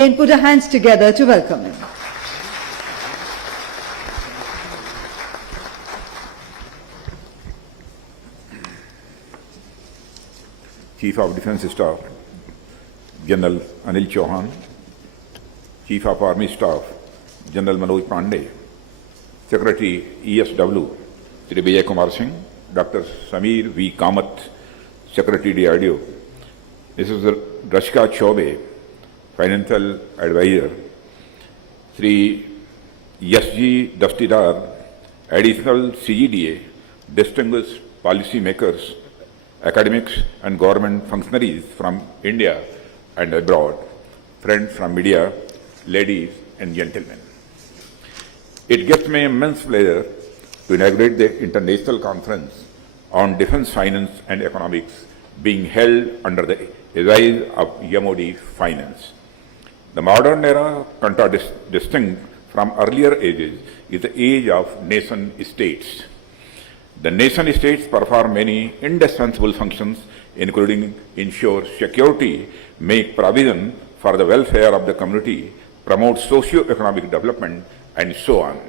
And put our hands together to welcome him. Chief of Defence Staff, General Anil Chauhan, Chief of Army Staff, General Manoj Pande, Secretary ESW, Shri Vijay Kumar Singh, Dr. Samir V. Kamath, Secretary DRDO, Mrs. Raksha Chaube, Financial Advisor, Shri S.G. Dastidar, Additional CGDA, distinguished policy makers, academics and government functionaries from India and abroad, friends from media, ladies and gentlemen. It gives me immense pleasure to inaugurate the International Conference on Defence Finance and Economics being held under the aegis of MOD Finance. The modern era, contradistinct from earlier ages, is the age of nation-states. The nation-states perform many indispensable functions, including ensure security, make provision for the welfare of the community, promote socio-economic development, and so on.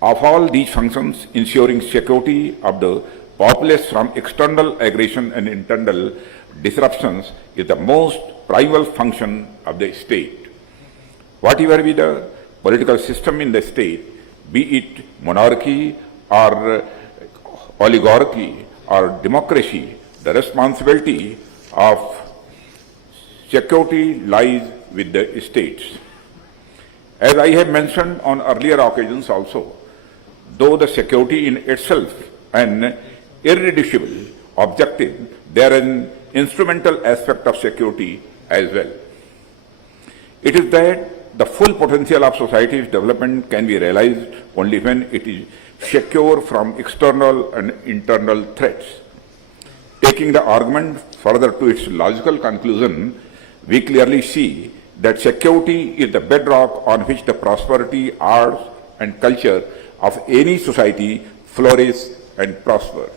Of all these functions, ensuring security of the populace from external aggression and internal disruptions is the most primal function of the state. Whatever be the political system in the state, be it monarchy or oligarchy or democracy, the responsibility of security lies with the states. As I have mentioned on earlier occasions also, though the security in itself an irreducible objective, there is an instrumental aspect of security as well. It is that the full potential of society's development can be realized only when it is secure from external and internal threats. Taking the argument further to its logical conclusion, we clearly see that security is the bedrock on which the prosperity, arts, and culture of any society flourish and prosper.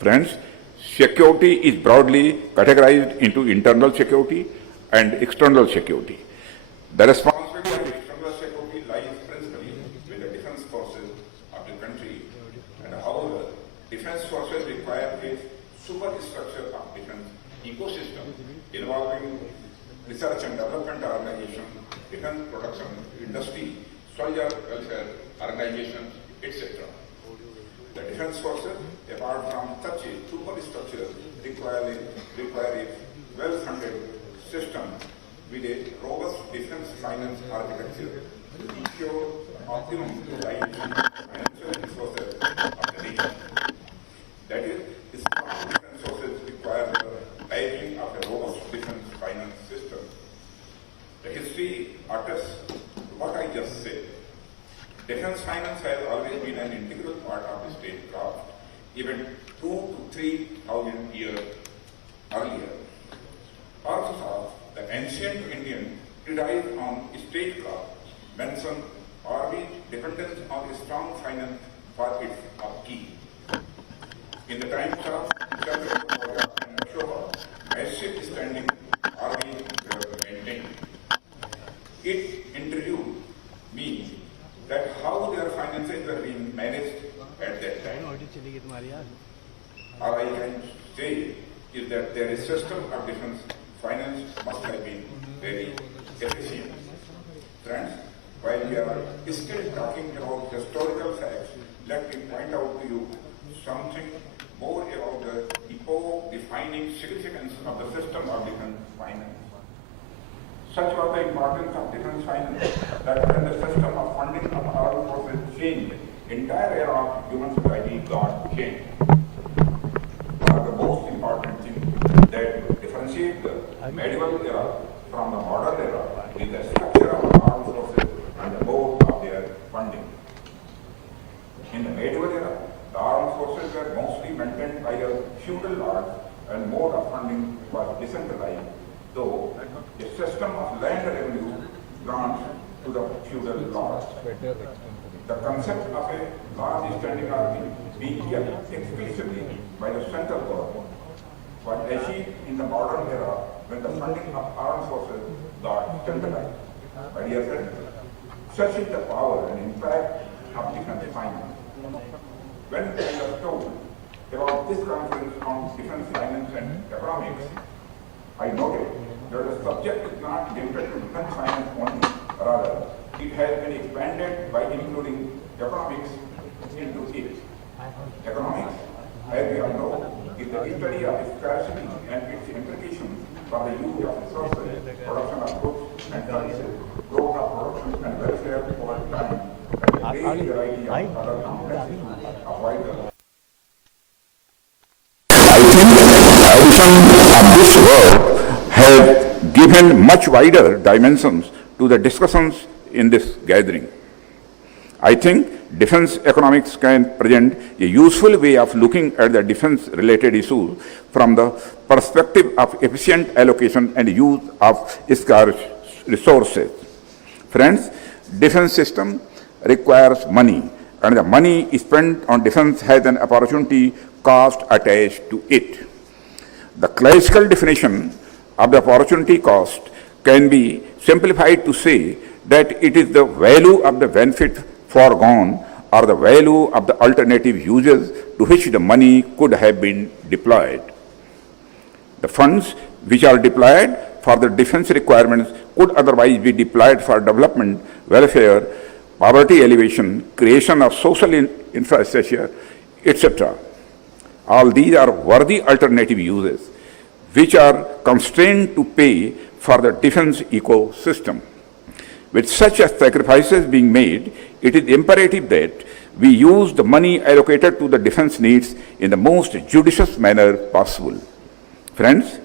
Friends, security is broadly categorized into internal security and external security. The responsibility of external security lies principally with the defense forces of the country, and however, defense forces require a superstructure of defense ecosystem involving research and development organization, defense production industry, soldier welfare organizations, etc. The defense forces, apart from such a superstructure, require a well-funded system with a robust defense finance architecture to ensure optimum utilization of financial resources of the nation. That is, strong defense forces require the backing of a robust defense finance system. The history attests to what I just said. Defense finance has always been an integral part of the statecraft, even 2,000 to 3,000 years earlier. Also, the ancient Indian treatise on statecraft mentioned army dependence on a strong finance for its upkeep. In the times of Chandra and Ashoka, massive standing armies were maintained. It intrigued me that how their finances were being managed at that time. All I can say is that their system of defense finance must have been very efficient. Friends, while we are still talking about historical facts, let me point out to you something more about the epoch-defining significance of the system of defense finance. Such was the importance of defense finance that when the system of funding of armed forces changed, entire era of human society got changed. One of the most important things that differentiate the medieval era from the modern era is the structure of armed forces and the mode of their funding. In the medieval era, the armed forces were mostly maintained by a feudal lord and mode of funding was decentralized, though a system of land revenue grants to the feudal lords. The concept of a large standing army being kept explicitly by the central government was achieved in the modern era when the funding of armed forces got centralized. My dear friends, such is the power and impact of defense finance. When I was told about this conference on defense finance and economics, I noted that the subject is not limited to defense finance only, rather it has been expanded by including economics into it. Economics, as we all know, is the study of scarcity and its implications for the use of resources, production of goods and services, growth of production and welfare over time, and a great variety of other complexities of wider. I think the addition of this word has given much wider dimensions to the discussions in this gathering. I think defense economics can present a useful way of looking at the defense-related issues from the perspective of efficient allocation and use of scarce resources. Friends, defense system requires money, and the money spent on defense has an opportunity cost attached to it. The classical definition of the opportunity cost can be simplified to say that it is the value of the benefit foregone or the value of the alternative uses to which the money could have been deployed. The funds which are deployed for the defense requirements could otherwise be deployed for development, welfare, poverty alleviation, creation of social infrastructure, etc. All these are worthy alternative uses which are constrained to pay for the defense ecosystem. With such sacrifices being made, it is imperative that we use the money allocated to the defense needs in the most judicious manner possible. Friends,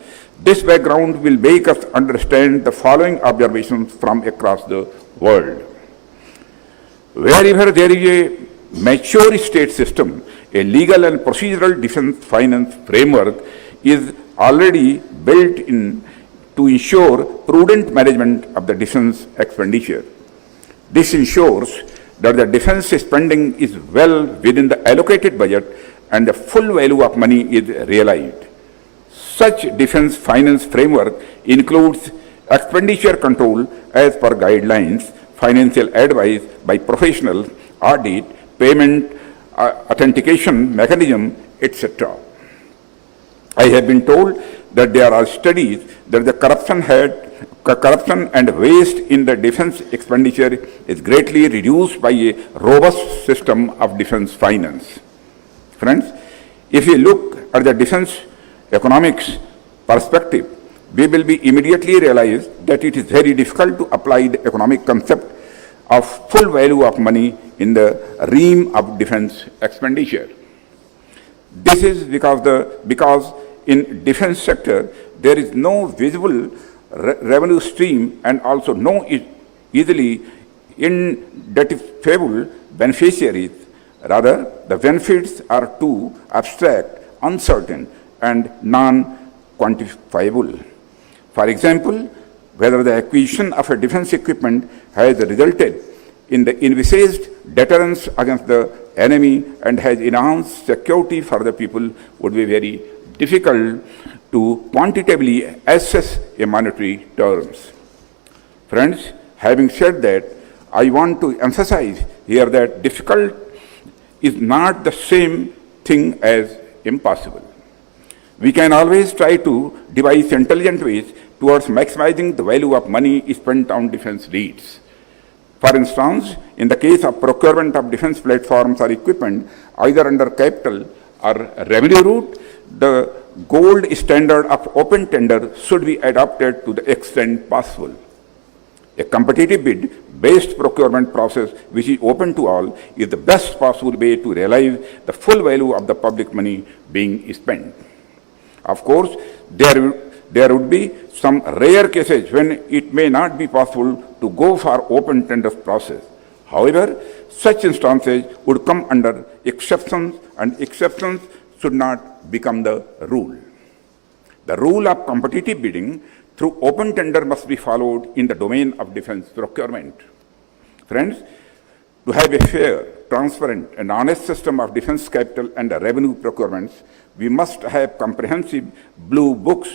this background will make us understand the following observations from across the world. Wherever there is a mature state system, a legal and procedural defense finance framework is already built in to ensure prudent management of the defense expenditure. This ensures that the defense spending is well within the allocated budget and the full value of money is realized. Such defense finance framework includes expenditure control as per guidelines, financial advice by professionals, audit, payment, authentication mechanism, etc. I have been told that there are studies that the corruption and waste in the defense expenditure is greatly reduced by a robust system of defense finance. Friends, if we look at the defense economics perspective, we will be immediately realize that it is very difficult to apply the economic concept of full value of money in the realm of defense expenditure. This is because in defense sector there is no visible revenue stream and also no easily identifiable beneficiaries. Rather, the benefits are too abstract, uncertain, and non-quantifiable. For example, whether the acquisition of a defense equipment has resulted in the envisaged deterrence against the enemy and has enhanced security for the people would be very difficult to quantitatively assess in monetary terms. Friends, having said that, I want to emphasize here that difficult is not the same thing as impossible. We can always try to devise intelligent ways towards maximizing the value of money spent on defense needs. For instance, in the case of procurement of defense platforms or equipment, either under capital or revenue route, the gold standard of open tender should be adopted to the extent possible. A competitive bid-based procurement process which is open to all is the best possible way to realize the full value of the public money being spent. Of course, there would be some rare cases when it may not be possible to go for open tender process. However, such instances would come under exceptions, and exceptions should not become the rule. The rule of competitive bidding through open tender must be followed in the domain of defense procurement. Friends, to have a fair, transparent, and honest system of defense capital and revenue procurements, we must have comprehensive blue books,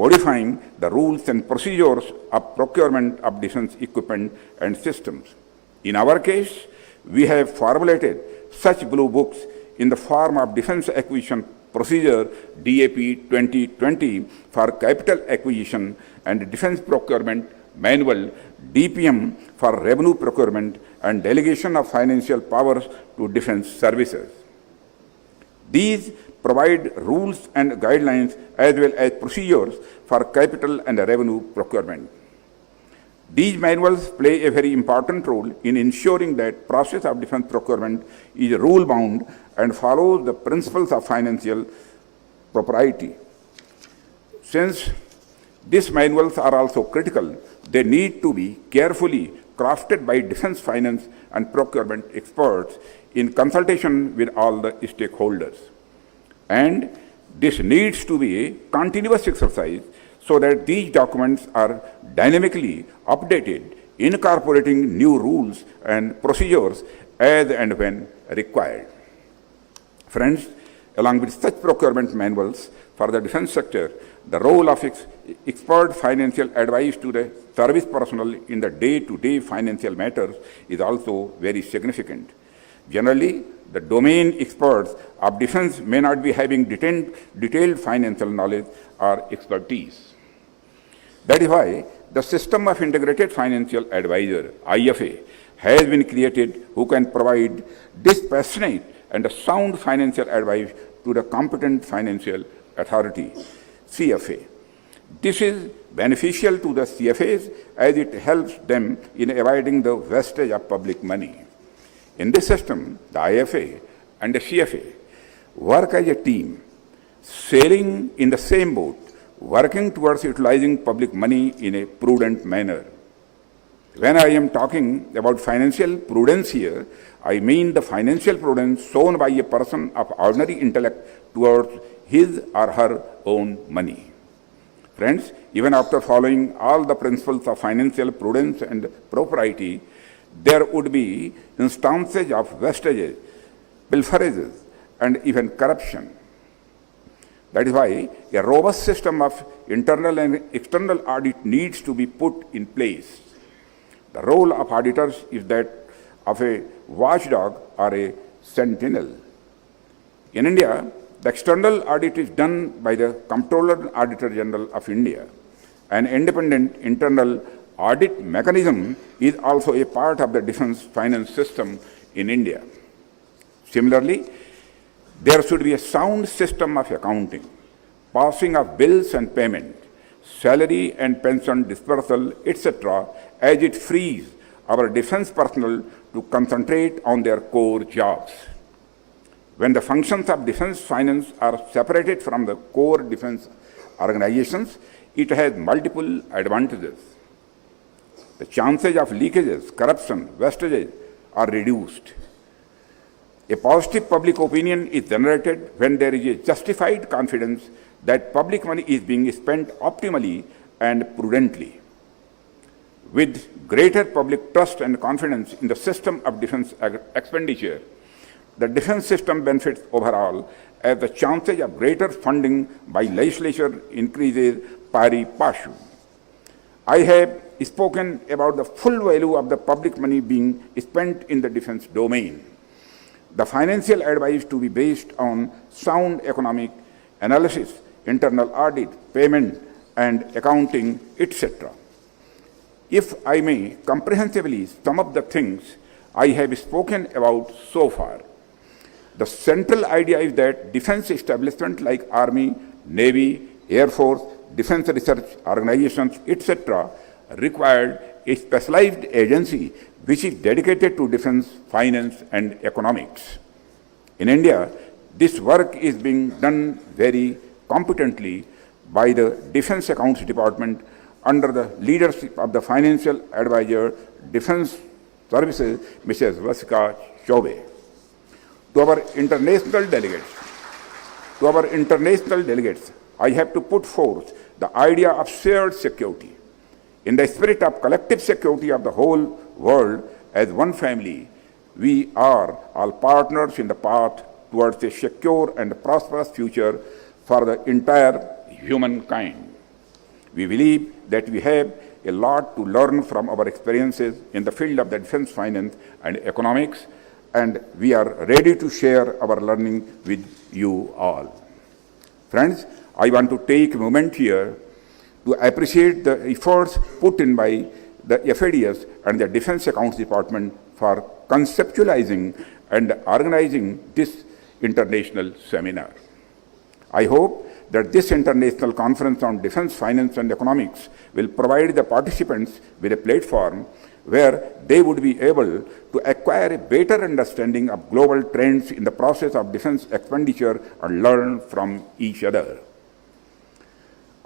codifying the rules and procedures of procurement of defense equipment and systems. In our case, we have formulated such blue books in the form of Defense Acquisition Procedure DAP 2020 for capital acquisition and defense procurement manual DPM for revenue procurement and delegation of financial powers to defense services. These provide rules and guidelines as well as procedures for capital and revenue procurement. These manuals play a very important role in ensuring that process of defense procurement is rule-bound and follows the principles of financial propriety. Since these manuals are also critical, they need to be carefully crafted by defense finance and procurement experts in consultation with all the stakeholders. And this needs to be a continuous exercise so that these documents are dynamically updated, incorporating new rules and procedures as and when required. Friends, along with such procurement manuals for the defense sector, the role of expert financial advice to the service personnel in the day-to-day financial matters is also very significant. Generally, the domain experts of defense may not be having detailed financial knowledge or expertise. That is why the System of Integrated Financial Advisor, IFA, has been created who can provide dispassionate and sound financial advice to the competent financial authority, CFA. This is beneficial to the CFAs as it helps them in avoiding the wastage of public money. In this system, the IFA and the CFA work as a team, sailing in the same boat, working towards utilizing public money in a prudent manner. When I am talking about financial prudence here, I mean the financial prudence shown by a person of ordinary intellect towards his or her own money. Friends, even after following all the principles of financial prudence and propriety, there would be instances of wastages, pilferages, and even corruption. That is why a robust system of internal and external audit needs to be put in place. The role of auditors is that of a watchdog or a sentinel. In India, the external audit is done by the Comptroller and Auditor General of India. An independent internal audit mechanism is also a part of the defense finance system in India. Similarly, there should be a sound system of accounting, passing of bills and payment, salary and pension dispersal, etc., as it frees our defense personnel to concentrate on their core jobs. When the functions of defense finance are separated from the core defense organizations, it has multiple advantages. The chances of leakages, corruption, wastages are reduced. A positive public opinion is generated when there is a justified confidence that public money is being spent optimally and prudently. With greater public trust and confidence in the system of defense expenditure, the defense system benefits overall as the chances of greater funding by legislature increases pari passu. I have spoken about the full value of the public money being spent in the defense domain. The financial advice to be based on sound economic analysis, internal audit, payment and accounting, etc. If I may comprehensively sum up the things I have spoken about so far, the central idea is that defense establishments like Army, Navy, Air Force, defense research organizations, etc. required a specialized agency which is dedicated to defense, finance and economics. In India, this work is being done very competently by the Defense Accounts Department under the leadership of the Financial Advisor, Defense Services, Mrs. Vasika Chaube. To our international delegates, I have to put forth the idea of shared security. In the spirit of collective security of the whole world as one family, we are all partners in the path towards a secure and prosperous future for the entire humankind. We believe that we have a lot to learn from our experiences in the field of the defense finance and economics, and we are ready to share our learning with you all. Friends, I want to take a moment here to appreciate the efforts put in by the FADS and the Defense Accounts Department for conceptualizing and organizing this international seminar. I hope that this international conference on defense finance and economics will provide the participants with a platform where they would be able to acquire a better understanding of global trends in the process of defense expenditure and learn from each other.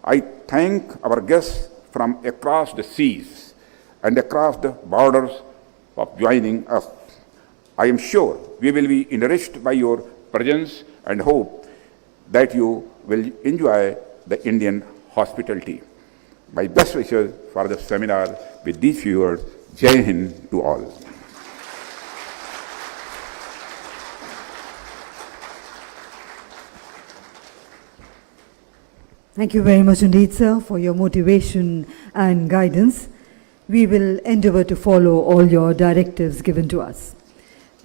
I thank our guests from across the seas and across the borders of joining us. I am sure we will be enriched by your presence and hope that you will enjoy the Indian hospitality. My best wishes for the seminar with these few words. Jai Hind to all. Thank you very much indeed, sir, for your motivation and guidance. We will endeavor to follow all your directives given to us.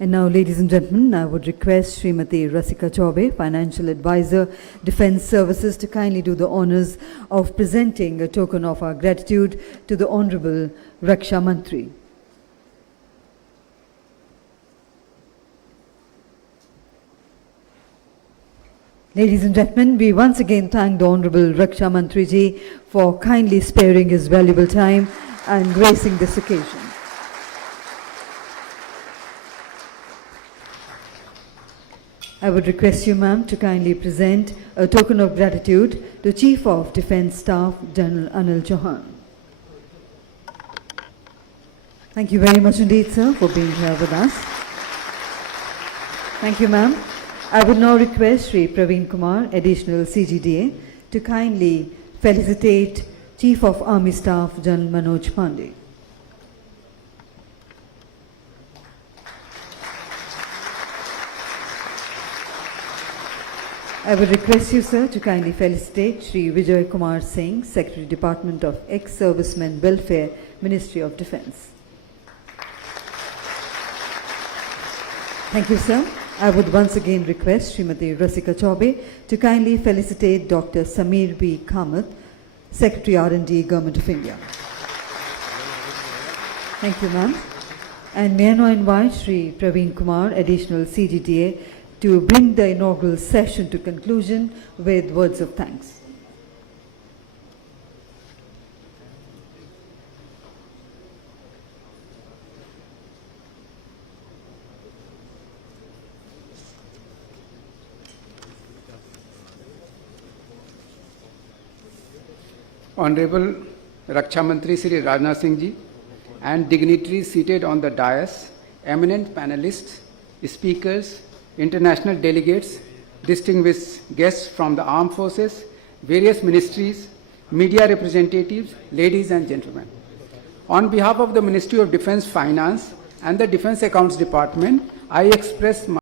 And now, ladies and gentlemen, I would request Srimati Rasika Chaube, Financial Advisor, Defence Services, to kindly do the honours of presenting a token of our gratitude to the Honourable Raksha Mantri. Ladies and gentlemen, we once again thank the Honourable Raksha Mantri ji for kindly sparing his valuable time and gracing this occasion. I would request you, ma'am, to kindly present a token of gratitude to Chief of Defence Staff, General Anil Chauhan. Thank you very much indeed, sir, for being here with us. Thank you, ma'am. I would now request Sri Praveen Kumar, Additional CGDA, to kindly felicitate Chief of Army Staff, General Manoj Pande. I would request you, sir, to kindly felicitate Sri Vijay Kumar Singh, Secretary, Department of Ex-Servicemen Welfare, Ministry of Defence. Thank you, sir. I would once again request Srimati Rasika Chaube to kindly felicitate Dr. Samir B. Kamath, Secretary R&D, Government of India. Thank you, ma'am. And may I now invite Sri Praveen Kumar, Additional CGDA, to bring the inaugural session to conclusion with words of thanks. Honorable Raksha Mantri Shri Rajnath Singh ji and dignitaries seated on the dais, eminent panelists, speakers, international delegates, distinguished guests from the armed forces, various ministries, media representatives, ladies and gentlemen. On behalf of the Ministry of Defence Finance and the Defence Accounts Department, I express my